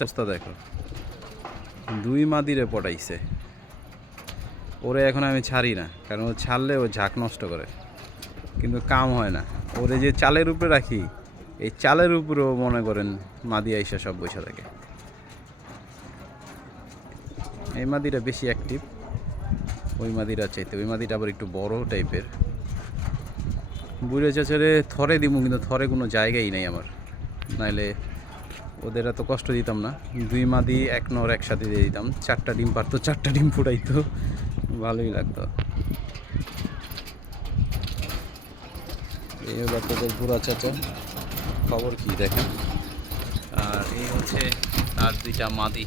চেষ্টা দেখো। দুই মাদিরে পটাইছে। ওরে এখন আমি ছাড়ি না, কারণ ও ছাড়লে ও ঝাঁক নষ্ট করে। কিন্তু কাম হয় না। ওরে যে চালের উপরে রাখি, এই চালের উপরেও মনে করেন মাদি আইসা সব বসে থাকে। এই মাদিটা বেশি অ্যাক্টিভ ওই মাদিটা চাইতে। ওই মাদিটা আবার একটু বড় টাইপের বুড়ে চাচারে থরে দিব কিন্তু থরে কোনো জায়গাই নেই আমার। নাইলে ওদের এত কষ্ট দিতাম না। দুই মাদি, এক নর একসাথে দিয়ে দিতাম। চারটা ডিম পারতো, চারটা ডিম ফুটাইতো। ভালোই লাগতো। এই হলো তোদের বুড়া চাচা। খবর কি দেখেন? আর এই হচ্ছে আর দুইটা মাদি।